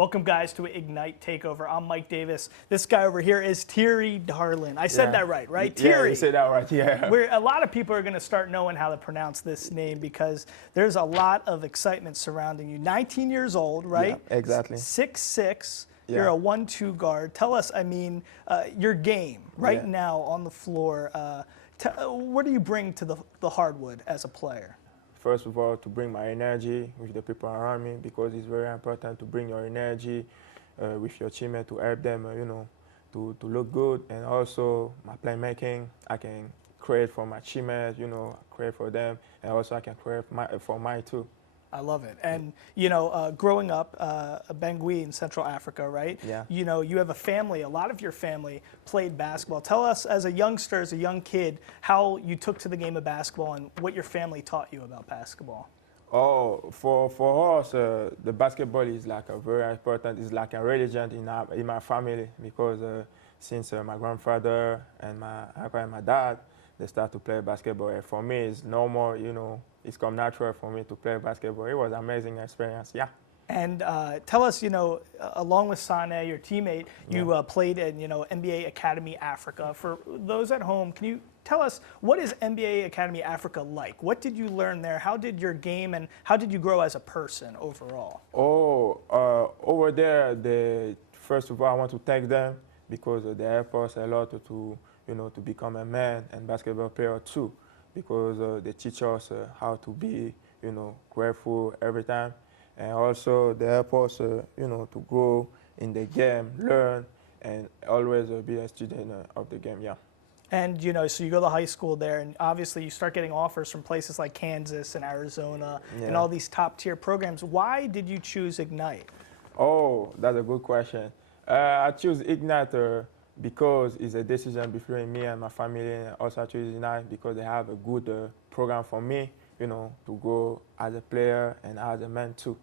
Welcome, guys, to Ignite Takeover. I'm Mike Davis. This guy over here is Thierry Darlan. I said that right? Yeah, Thierry. you said that right, yeah. A lot of people are going to start knowing how to pronounce this name because there's a lot of excitement surrounding you. 19 years old, right? Yeah, exactly. 6'6". Yeah. You're a 1-2 guard. Tell us, your game right now on the floor. What do you bring to the hardwood as a player? First of all, to bring my energy with the people around me, because it's very important to bring your energy with your teammates to help them, to look good. And also my playmaking, I can create for my teammates, create for them, and also I can create for mine too. I love it. And, growing up, Bangui in Central Africa, right? Yeah. You have a family. A lot of your family played basketball. Tell us, as a youngster, as a young kid, how you took to the game of basketball and what your family taught you about basketball. Oh, for us, the basketball is like a very important. It's like a religion in my family, because since my grandfather and my uncle and my dad, they start to play basketball. And for me, it's normal, it's come natural for me to play basketball. It was an amazing experience, yeah. And tell us, along with Sane, your teammate, you played in, NBA Academy Africa. For those at home, can you tell us, what is NBA Academy Africa like? What did you learn there? How did your game and how did you grow as a person overall? Oh, over there, first of all, I want to thank them, because they help us a lot to become a man and basketball player too, because they teach us how to be, grateful every time. And also they help us, to grow in the game, learn, and always be a student of the game, yeah. And, so you go to high school there, and obviously you start getting offers from places like Kansas and Arizona and all these top-tier programs. Why did you choose Ignite? Oh, that's a good question. I choose Ignite because it's a decision between me and my family. And also I choose Ignite because they have a good program for me, to go as a player and as a man too.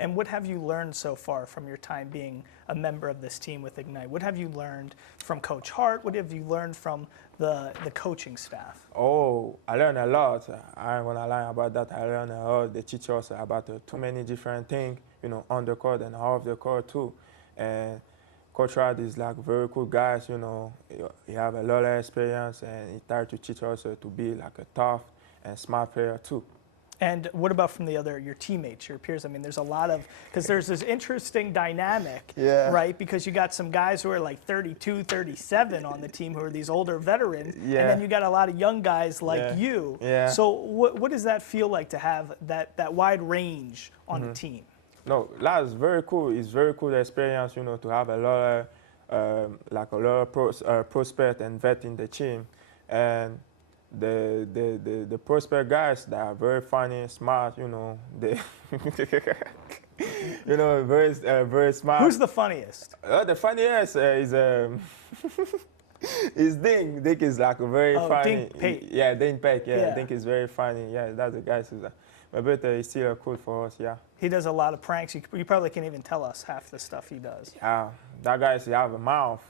And what have you learned so far from your time being a member of this team with Ignite? What have you learned from Coach Hart? What have you learned from the coaching staff? Oh, I learned a lot. I ain't gonna lie about that. I learned a lot. They teach us about too many different things, on the court and off the court too. And Coach Hart is like very cool guys, He have a lot of experience, and he tried to teach us to be like a tough and smart player too. And what about from your teammates, your peers? There's a lot of, because there's this interesting dynamic, right? Because you got some guys who are like 32, 37 on the team who are these older veterans, and then you got a lot of young guys like you. Yeah. So what does that feel like to have that wide range on the team? No, that's very cool. It's very cool experience, to have a lot of prospect and vet in the team. And the prospect guys that are very funny, smart, they very smart. Who's the funniest? The funniest is is Ding. Ding is like very funny. Ding Peck. Ding is very funny. Yeah, that's the guy who's my brother is still cool for us, yeah. He does a lot of pranks. You probably can't even tell us half the stuff he does. Yeah, that guy have a mouth.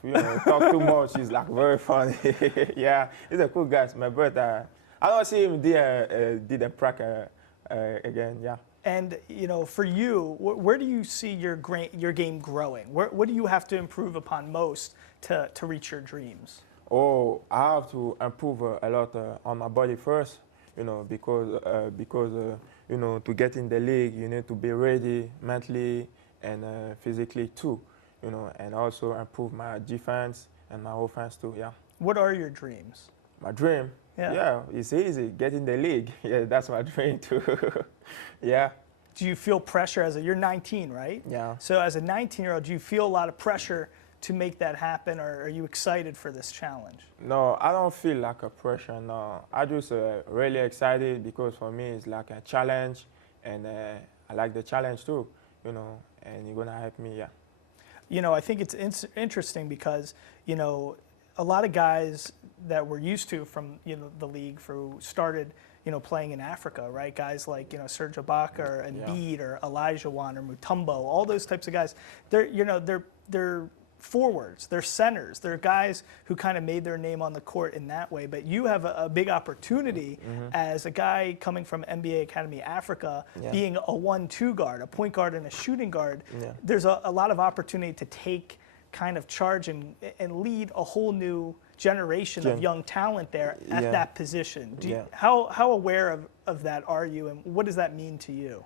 Talk too much. He's like very funny. Yeah, he's a cool guy. My brother, I don't see him did a prank again, yeah. And, for you, where do you see your game growing? What do you have to improve upon most to reach your dreams? Oh, I have to improve a lot on my body first. Because to get in the league, you need to be ready mentally and physically too, and also improve my defense and my offense too, yeah. What are your dreams? My dream? Yeah, it's easy, get in the league. Yeah, that's my dream too, yeah. Do you feel pressure you're 19, right? Yeah. So as a 19-year-old, do you feel a lot of pressure to make that happen, or are you excited for this challenge? No, I don't feel like a pressure, no. I just really excited because for me it's like a challenge, and I like the challenge too, and you're gonna help me, yeah. I think it's interesting because, a lot of guys that we're used to from, the league who started, playing in Africa, right? Guys like, Serge Ibaka or Embiid or Elijah Wan or Mutombo, all those types of guys, they're forwards, they're centers, they're guys who kind of made their name on the court in that way. But you have a big opportunity as a guy coming from NBA Academy Africa, being a 1-2 guard, a point guard and a shooting guard. There's a lot of opportunity to take kind of charge and lead a whole new generation of young talent there at that position. How aware of that are you, and what does that mean to you?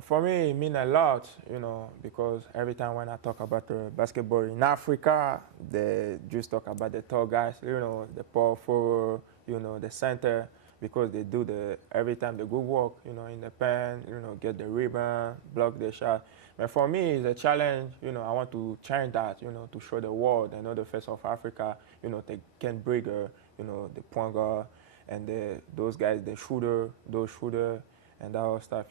For me, it means a lot, you know, because every time when I talk about basketball in Africa, they just talk about the tall guys, you know, the power forward, you know, the center, because they do every time the good work, you know, in the pen, you know, get the rebound, block the shot. But for me, it's a challenge, you know, I want to change that, you know, to show the world and other face of Africa, you know, they can bring, you know, the point guard and those guys, the shooter, and that all stuff,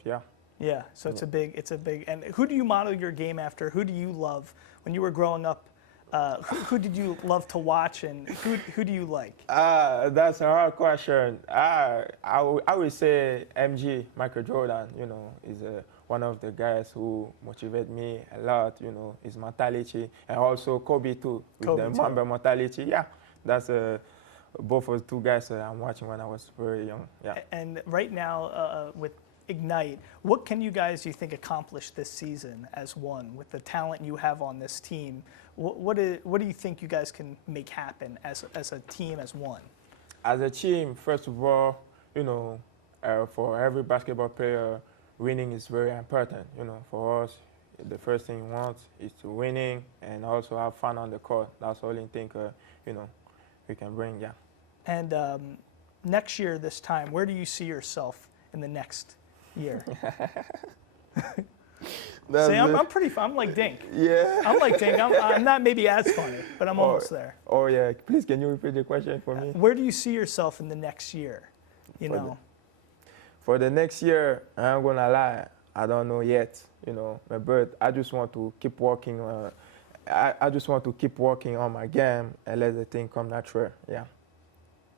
Yeah, so it's a big, and who do you model your game after? Who do you love when you were growing up? Who did you love to watch, and who do you like? That's a hard question. I would say MG, Michael Jordan, you know, is one of the guys who motivate me a lot, you know, his mentality, and also Kobe too, with the Mamba mentality. Yeah, that's both of the two guys I'm watching when I was very young. Yeah. And right now with Ignite, what can you guys, you think, accomplish this season as one with the talent you have on this team? What do you think you guys can make happen as a team, as one? As a team, first of all, you know, for every basketball player, winning is very important. You know, for us, the first thing we want is to winning and also have fun on the court. That's all I think, you know, we can bring, yeah. And next year, this time, where do you see yourself in the next year? See, I'm like Dink. Yeah. I'm like Dink. I'm not maybe as funny, but I'm almost there. Oh yeah, please can you repeat the question for me? Where do you see yourself in the next year? You know. For the next year, I'm gonna lie, I don't know yet. You know, but I just want to keep working. I just want to keep working on my game and let the thing come natural. Yeah.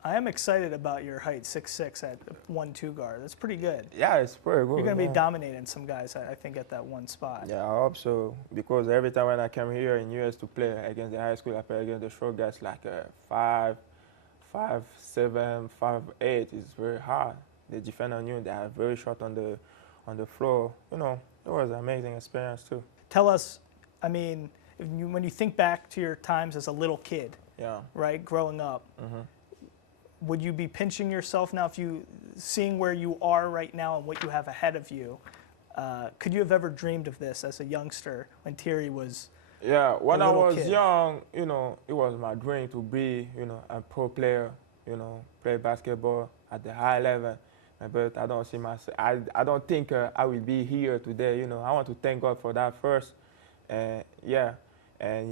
I am excited about your height, 6'6" at 1-2 guard. That's pretty good. Yeah, it's pretty good. You're going to be dominating some guys, I think, at that one spot. Yeah, I hope so. Because every time when I come here in US to play against the high school, I play against the short guys like 5'7", 5'8". It's very hard. They defend on you. They are very short on the floor. You know, it was an amazing experience too. Tell us, I mean, when you think back to your times as a little kid, right, growing up, would you be pinching yourself now if you, seeing where you are right now and what you have ahead of you, could you have ever dreamed of this as a youngster when Thierry was when I was kid? young, you know, it was my dream to be, you know, a pro player, you know, play basketball at the high level. But I don't see myself, I don't think I will be here today, you know. I want to thank God for that first, and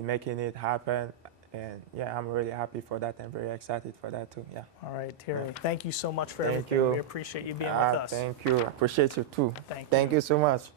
making it happen. And yeah, I'm really happy for that and very excited for that too. Yeah. All right, Thierry. Thank you so much for Thank everything. you. We appreciate you being with us. Thank you. I appreciate you too. Thank you. Thank you so much.